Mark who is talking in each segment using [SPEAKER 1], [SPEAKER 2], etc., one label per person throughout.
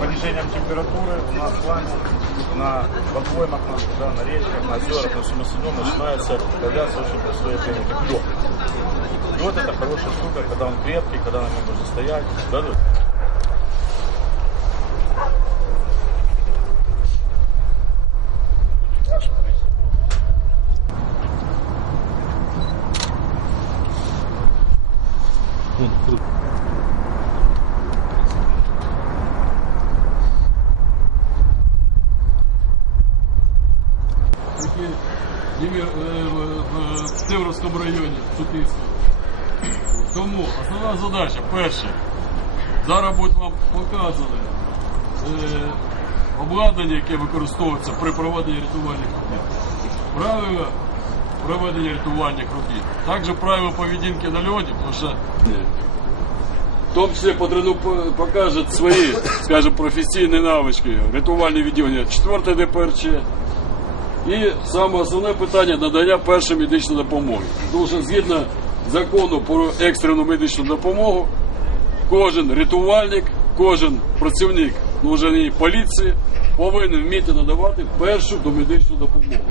[SPEAKER 1] понижением температуры у нас в плане на водоймах, на, да, на речках, на озерах, на всем остальном начинается появляться очень простое явление, как лед. Лед это хорошая штука, когда он крепкий, когда на нем можно стоять. Да,
[SPEAKER 2] в, в Тивровському районі Сутицького. Тому основна задача, перше, зараз будуть вам показане е, обладнання, яке використовується при проведенні рятувальних робіт. Правила проведення рятувальних робіт. Також правила поведінки на льоді, тому що в тому числі Патрену покаже свої, скажімо, професійні навички, рятувальні відділення, 4 ДПРЧ, і саме основне питання надання першої медичної допомоги. Тому що згідно закону про екстрену медичну допомогу, кожен рятувальник, кожен працівник ну, не поліції повинен вміти надавати першу домедичну допомогу.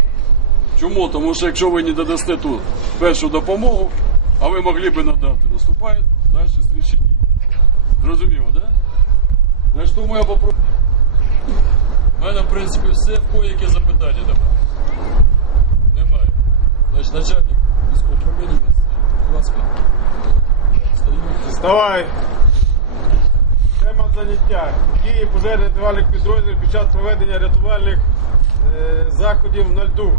[SPEAKER 2] Чому? Тому що якщо ви не дадасте тут першу допомогу, а ви могли би надати, наступають далі слідчі дії. Зрозуміло, так? Да? Значить, тому я попрошу. У мене, в принципі, все. В кого яке запитання до? Значить, начальник міського управління, будь ласка. Стою.
[SPEAKER 1] Вставай! Тема заняття. Дії пожежних рятувальних підрозділів під час проведення рятувальних е, заходів на льду.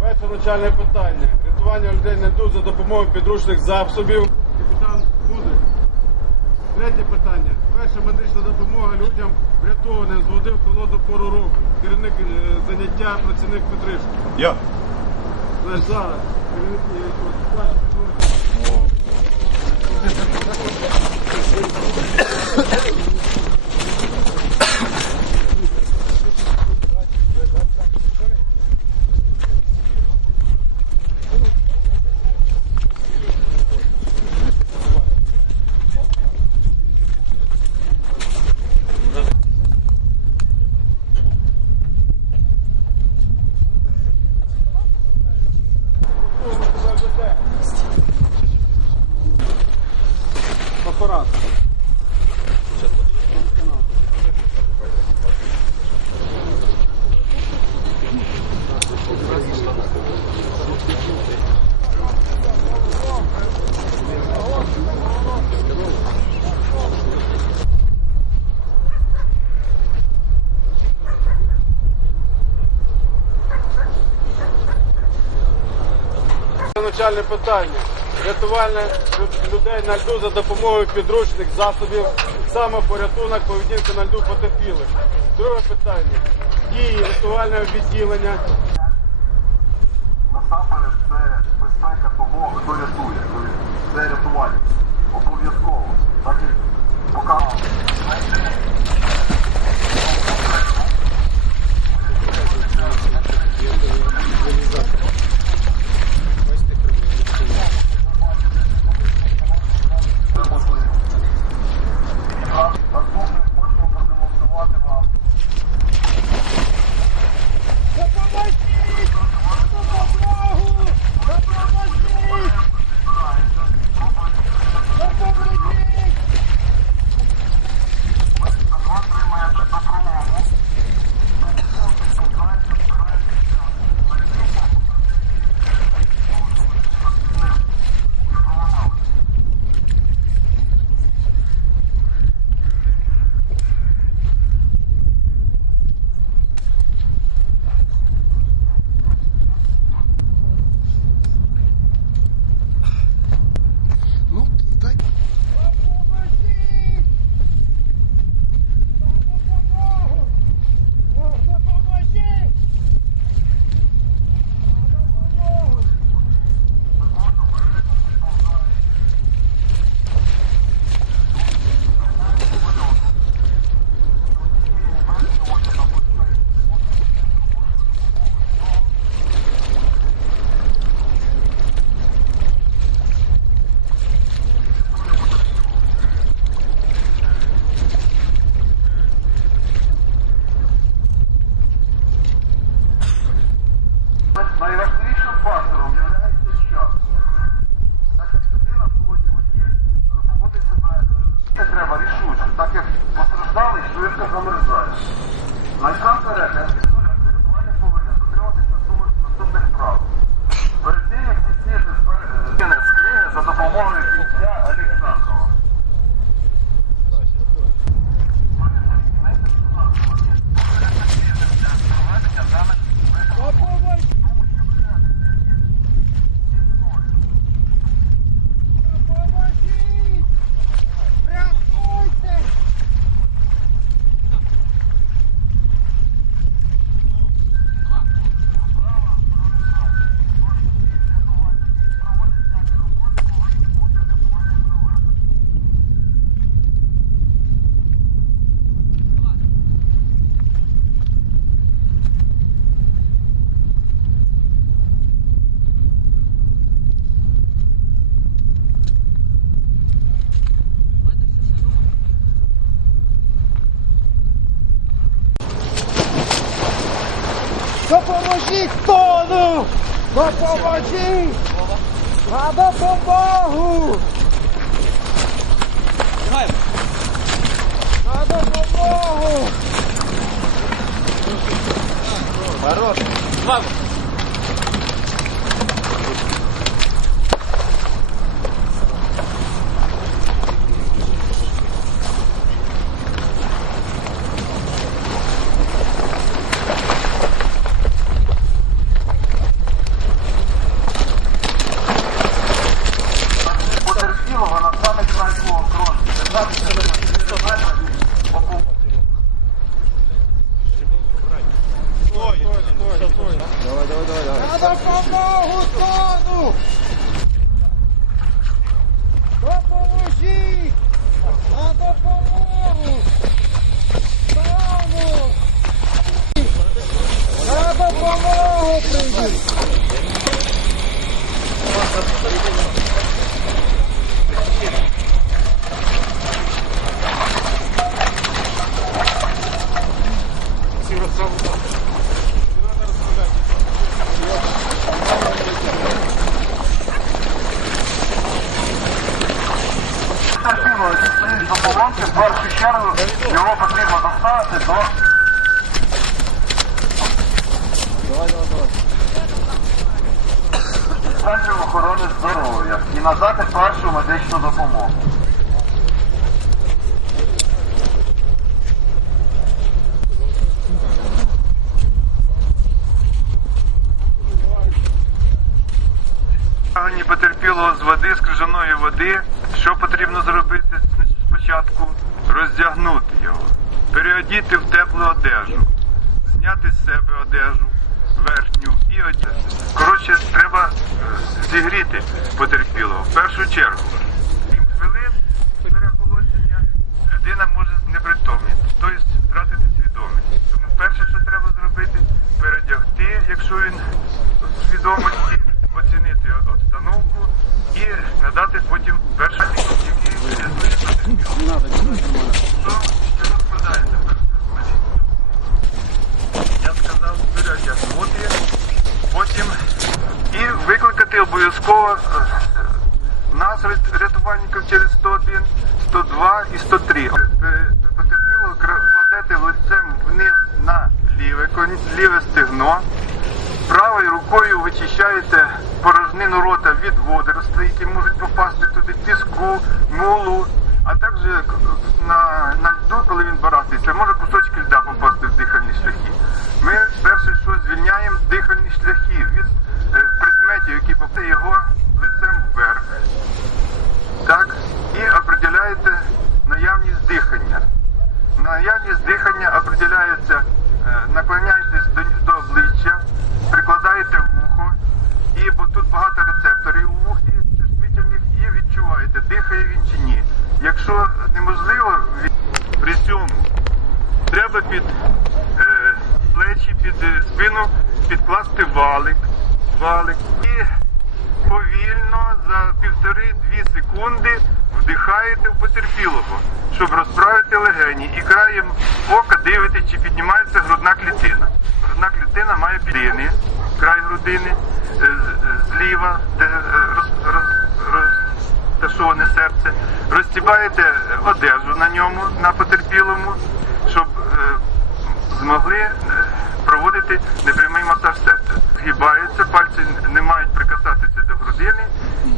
[SPEAKER 1] Перше начальне питання. Рятування людей на льду за допомогою підручних засобів. Капітан Мудрик. Третє питання. Перша медична допомога людям врятованим з води в холодну пору року. Керівник е, заняття, працівник Петришко.
[SPEAKER 3] Я.
[SPEAKER 1] Значить, зараз керівник е, от, перший підрозділ. Апарат. Начальне питання. Рятувальне людей на льду за допомогою підручних засобів, самопорятунок, поведінка на льду потерпілих. Друге питання. Дії рятувального відділення.
[SPEAKER 4] Насамперед це безпека того, хто рятує. Це рятувальник. Обов'язково. Так і. Наступним
[SPEAKER 3] допомогу! На допомогу!
[SPEAKER 4] Потерпілого На
[SPEAKER 3] допомогу тону! Допоможіть! На допомогу! Тону! На допомогу прийдіть!
[SPEAKER 4] Потерпілого, який стоїть за полонки, в першу чергу його потрібно доставити до центрів охорони здоров'я і надати першу медичну допомогу.
[SPEAKER 5] Потерпілого з води, з води. Що потрібно зробити спочатку? Роздягнути його, переодіти в теплу одежу, зняти з себе одежу верхню і одягнути. Коротше, треба зігріти потерпілого в першу чергу. 7 хвилин перехолодження людина може непритомніти, тобто втратити свідомість. Тому перше, що треба зробити, передягти, якщо він в свідомості, оцінити обстановку і надати потім перший лік, який врятує потерпілого. Що, що складається перше? Я сказав переодягнути, потім і викликати обов'язково е, нас, рят- рятувальників через 101, 102 і 103. Е, Потерпілого кра- кладете лицем вниз на ліве, стегно. Правою рукою вичищаєте порожнину рота від водорослей, які можуть попасти туди, піску, мулу, а також на, на льду, коли він барахтається, може кусочки льда попасти в дихальні шляхи. Ми перше, що звільняємо дихальні шляхи від е, предметів, які попадають його лицем вверх. Так, і определяєте наявність дихання. Наявність дихання определяється, е, наклоняєтесь до, до обличчя, прикладаєте вухо, і бо тут багато рецепторів у вухі чувствительних, і відчуваєте, дихає він чи ні. Якщо неможливо, від- при цьому треба під е, плечі, під е, спину підкласти валик, валик і повільно за півтори-дві секунди вдихаєте в потерпілого, щоб розправити легені. І краєм ока дивитесь, чи піднімається грудна клітина. Грудна клітина має підлини, край грудини е, зліва, де е, роз, роз, розташоване серце. Розстібаєте одежу на ньому, на потерпілому, щоб е, змогли е, проводити непрямий масаж серця. Згибаються, пальці не мають прикасатися до грудини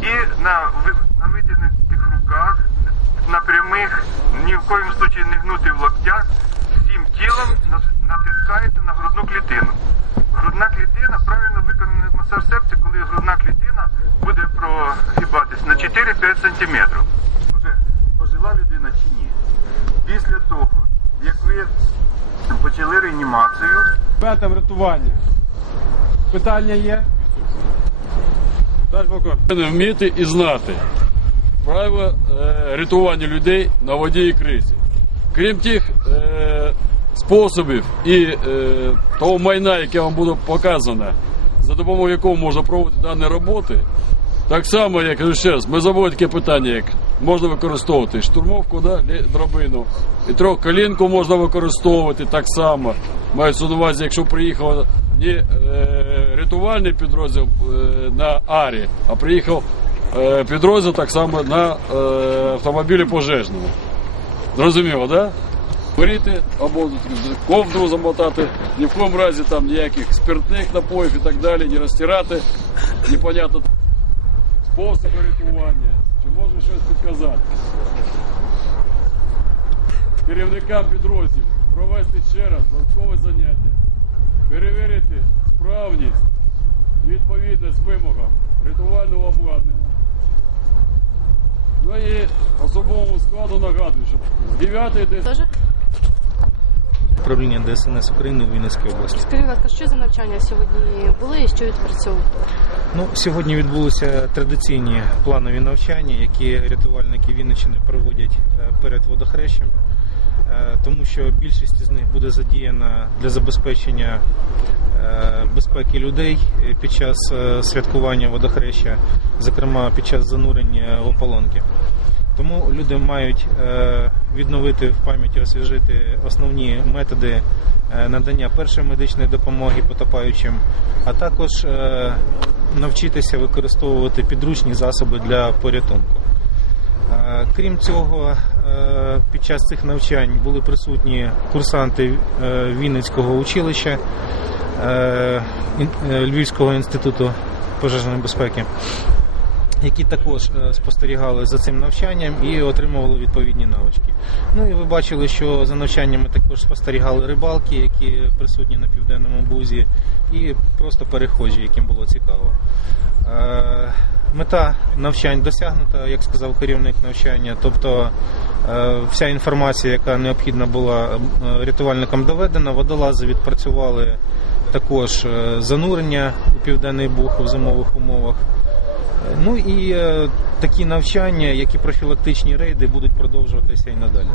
[SPEAKER 5] і на, на витягнутих руках, на прямих, ні в коїм случаї не гнути в локтях, всім тілом натискаєте на грудну клітину. Грудна клітина, правильно виконаний масаж серця, коли грудна клітина буде прогибатись на 4-5 сантиметрів. Уже пожила людина чи ні? Після того, як ви почали реанімацію,
[SPEAKER 1] П'яте врятування. Питання є?
[SPEAKER 2] Не вміти і знати правила е, рятування людей на воді і кризі. Крім тих е, способів і е, того майна, яке вам буде показано, за допомогою якого можна проводити дані роботи, так само, як кажу ще раз, ми забули таке питання, як можна використовувати штурмовку, да, драбину, і трьохколінку можна використовувати так само. Мається на увазі, якщо приїхав не е, рятувальний підрозділ е, на Арі, а приїхав е, підрозділ так само на е, автомобілі пожежному. Зрозуміло? Да? Горіти або ковдру замотати, ні в коєму разі там ніяких спиртних напоїв і так далі, не розтирати, непонятно способи рятування. Можна щось підказати? Керівникам підрозділів провести ще раз додаткове заняття, перевірити справність, відповідність вимогам рятувального обладнання. Ну і особовому складу нагадую, щоб з 9 десь?
[SPEAKER 6] Управління ДСНС України у Вінницькій області.
[SPEAKER 7] Скажіть, будь ласка, що за навчання сьогодні були і що відпрацьовували?
[SPEAKER 6] Ну, сьогодні відбулися традиційні планові навчання, які рятувальники Вінниччини проводять е, перед водохрещем, е, тому що більшість з них буде задіяна для забезпечення е, безпеки людей під час святкування водохреща, зокрема під час занурення в ополонки. Тому люди мають е, відновити в пам'яті, освіжити основні методи е, надання першої медичної допомоги потопаючим, а також е, навчитися використовувати підручні засоби для порятунку. Крім цього, під час цих навчань були присутні курсанти Вінницького училища Львівського інституту пожежної безпеки які також е, спостерігали за цим навчанням і отримували відповідні навички. Ну і ви бачили, що за навчаннями також спостерігали рибалки, які присутні на південному бузі, і просто перехожі, яким було цікаво. Е, Мета навчань досягнута, як сказав керівник навчання, тобто е, вся інформація, яка необхідна була рятувальникам доведена, водолази відпрацювали також занурення у південний буг у зимових умовах. Ну і е, такі навчання, як і профілактичні рейди, будуть продовжуватися і надалі.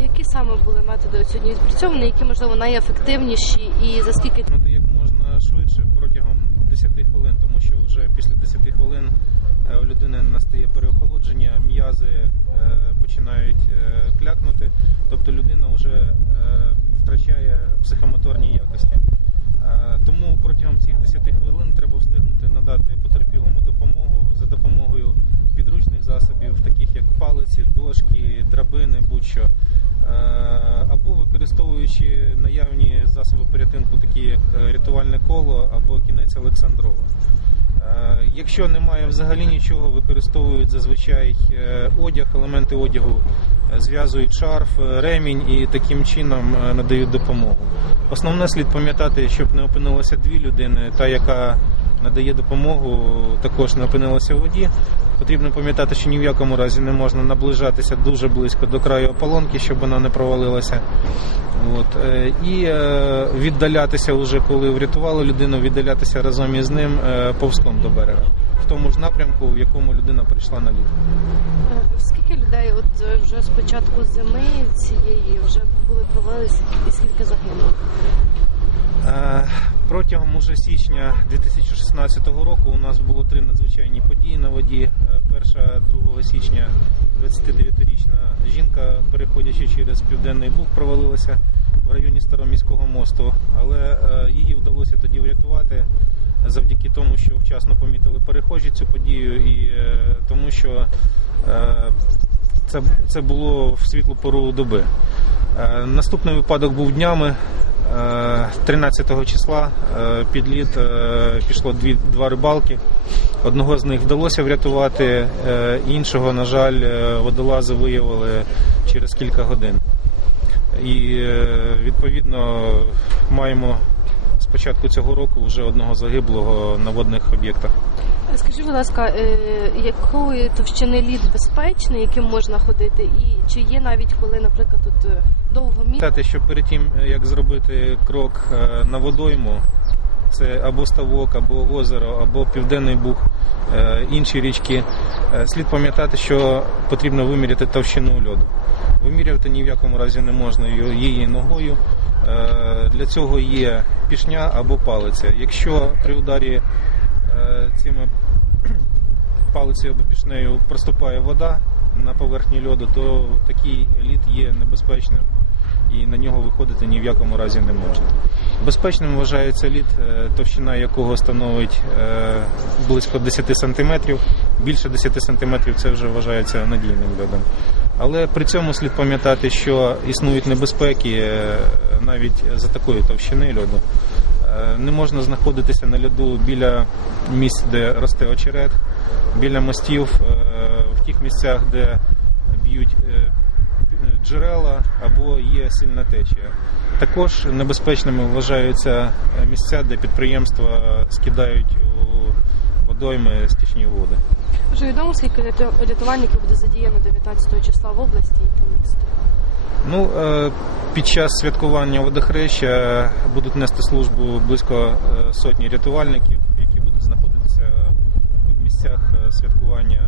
[SPEAKER 7] Які саме були методи сьогодні відпрацьовані, які можливо найефективніші і за скільки
[SPEAKER 6] Ну, як можна швидше протягом 10 хвилин, тому що вже після 10 хвилин е, у людини настає переохолодження, м'язи е, починають е, клякнути, тобто людина вже е, втрачає психомоторні якості. Е, Тому протягом цих 10 хвилин треба встигнути надати потерпілому допомогу за допомогою підручних засобів, таких як палиці, дошки, драбини, будь-що. Е, Або використовуючи наявні засоби порятунку, такі як е, рятувальне коло або кінець Олександрова. Якщо немає взагалі нічого, використовують зазвичай одяг, елементи одягу, зв'язують шарф, е, ремінь і таким чином е, надають допомогу. Основне слід пам'ятати, щоб не опинилося дві людини, та яка надає допомогу, також не опинилася в воді. Потрібно пам'ятати, що ні в якому разі не можна наближатися дуже близько до краю ополонки, щоб вона не провалилася. От. е, І е, віддалятися вже, коли врятували людину, віддалятися разом із ним е, повзком до берега, в тому ж напрямку, в якому людина прийшла на лід.
[SPEAKER 7] Скільки людей от вже з початку зими цієї вже були провелися і скільки загинуло?
[SPEAKER 6] Протягом уже січня 2016 року у нас було три надзвичайні події на воді. Е, Перша 2 січня 29-річна жінка, переходячи через південний буг, провалилася в районі Староміського мосту, але е, її вдалося тоді врятувати завдяки тому, що вчасно помітили перехожі цю подію, і е, тому що це, це було в світлу пору доби. Наступний випадок був днями. Е, 13 числа е, під лід е, пішло дві, два рибалки. Одного з них вдалося врятувати, е, іншого, на жаль, е, водолази виявили через кілька годин. І е, відповідно маємо з початку цього року вже одного загиблого на водних об'єктах.
[SPEAKER 7] Скажіть, будь ласка, е, якої товщини лід безпечний, яким можна ходити, і чи є навіть коли, наприклад, тут е, довго?
[SPEAKER 6] Пам'ятати, що перед тим, як зробити крок е, на водойму, це або ставок, або озеро, або південний буг, е, інші річки, е, слід пам'ятати, що потрібно виміряти товщину льоду. Вимірювати ні в якому разі не можна її ногою. Е, Для цього є пішня або палиця. Якщо при ударі е, цими палицею або пішнею проступає вода на поверхні льоду, то такий лід є небезпечним і на нього виходити ні в якому разі не можна. Безпечним вважається лід, е, товщина якого становить е, близько 10 см. Більше 10 см це вже вважається надійним льодом. Але при цьому слід пам'ятати, що існують небезпеки е, навіть за такої товщини льоду. Е, Не можна знаходитися на льоду біля місць, де росте очерет, біля мостів, е, в тих місцях, де б'ють е, джерела або є сильна течія. Також небезпечними вважаються місця, де підприємства скидають у водойми стічні води.
[SPEAKER 7] Вже відомо, скільки рятувальників буде задіяно 19 числа в області і по місту.
[SPEAKER 6] Ну, е, під час святкування водохреща будуть нести службу близько е, сотні рятувальників, які будуть знаходитися в місцях е, святкування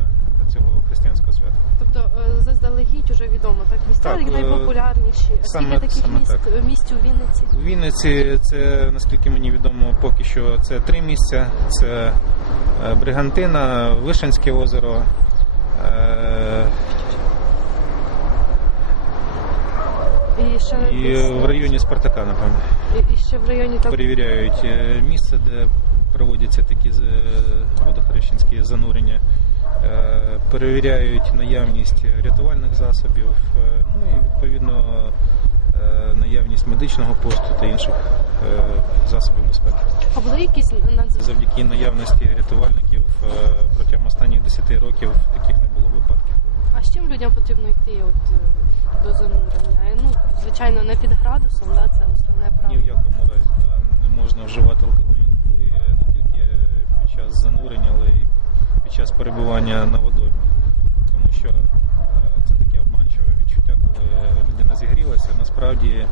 [SPEAKER 6] цього християнського свята.
[SPEAKER 7] Тобто е, заздалегідь вже відомо, так місця
[SPEAKER 6] Так, е,
[SPEAKER 7] найпопулярніші. А
[SPEAKER 6] саме-
[SPEAKER 7] скільки таких
[SPEAKER 6] саме
[SPEAKER 7] міст
[SPEAKER 6] так.
[SPEAKER 7] е, місць у Вінниці?
[SPEAKER 6] У Вінниці це, наскільки мені відомо, поки що це три місця: це е, Бригантина, Вишенське озеро. е,
[SPEAKER 7] І ще
[SPEAKER 6] І в районі Спартака, напевно.
[SPEAKER 7] і- і ще в районі там
[SPEAKER 6] перевіряють е, місце, де проводяться такі е, водохрещенські занурення, е, перевіряють наявність рятувальних засобів, ну і відповідно наявність медичного посту та інших засобів безпеки.
[SPEAKER 7] а були якісь надзвичайні
[SPEAKER 6] Завдяки наявності рятувальників протягом останніх 10 років таких не було випадків.
[SPEAKER 7] А з чим людям потрібно йти от до занурення? Ну, звичайно, не під градусом, да, це основне
[SPEAKER 6] Ні в якому разі да, не можна вживати алкогольні напої не тільки під час занурення, але й під час перебування на водоймі. Тому що е, це таке обманчиве відчуття, коли людина зігрілася, насправді е,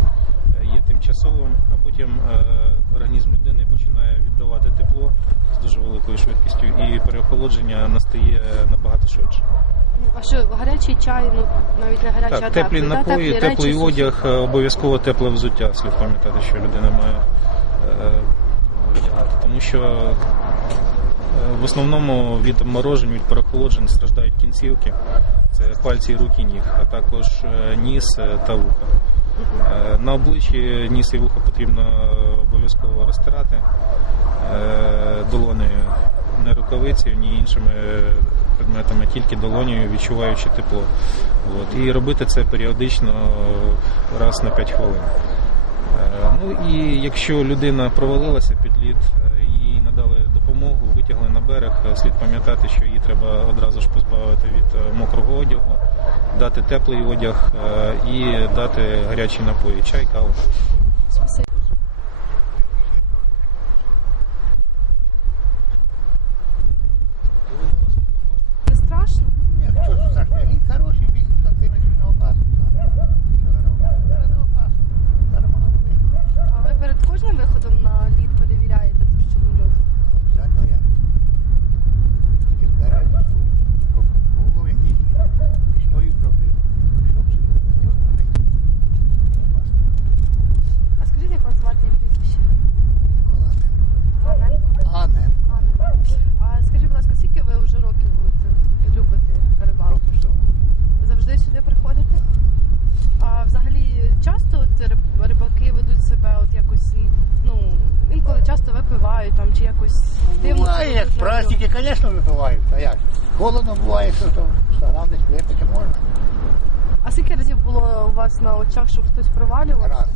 [SPEAKER 6] є тимчасовим, а потім е, організм людини починає віддавати тепло з дуже великою швидкістю, і переохолодження настає набагато швидше.
[SPEAKER 7] А що гарячий чай, ну навіть не гарячий, а
[SPEAKER 6] Так, теплі напої,
[SPEAKER 7] теплі
[SPEAKER 6] теплий
[SPEAKER 7] речі,
[SPEAKER 6] одяг, е, обов'язково тепле взуття. Слід пам'ятати, що людина має е, одягати. Тому що е, в основному від обморожень, від переохолоджень страждають кінцівки. Це пальці, руки, ніг, а також ніс та вуха. Е, На обличчі ніс і вуха потрібно обов'язково розтирати е, долонею, не рукавицею, ні іншими предметами, тільки долонею, відчуваючи тепло. От. І робити це періодично е, раз на 5 хвилин. Е, Ну і якщо людина провалилася під лід, е, їй надали допомогу, витягли на берег, слід пам'ятати, що її треба одразу ж позбавити від мокрого одягу, дати теплий одяг і дати гарячі напої, чай, каву.
[SPEAKER 7] Спасибі. Не страшно?
[SPEAKER 3] Ні, що ж страшно, він хороший, 8 сантиметрів на опасу. Зараз не опасно. Зараз воно не вийде.
[SPEAKER 7] А ви перед кожним виходом на лід перевіряєте товщину льоду?
[SPEAKER 3] Обязательно я. Тільки збираю, пробував якийсь, пічною пробив. Щоб собі на цьому не вийде. Опасно.
[SPEAKER 7] А скажіть, як вас звати і прізвище?
[SPEAKER 3] Микола
[SPEAKER 7] Ганенко?
[SPEAKER 3] Анен.
[SPEAKER 7] Анна. А скажіть, будь ласка, скільки ви вже років от, е, любите рибалку?
[SPEAKER 3] Років 40.
[SPEAKER 7] Завжди сюди приходите? А взагалі часто от риб- рибаки ведуть себе от якось, ну, інколи часто випивають там чи якось дивно.
[SPEAKER 3] Буває,
[SPEAKER 7] себе
[SPEAKER 3] як
[SPEAKER 7] ведуть на
[SPEAKER 3] праздники, звісно, випивають. А як? Холодно буває, що то 100 грам десь випити можна.
[SPEAKER 7] А скільки разів було у вас на очах, що хтось провалювався?
[SPEAKER 3] Раз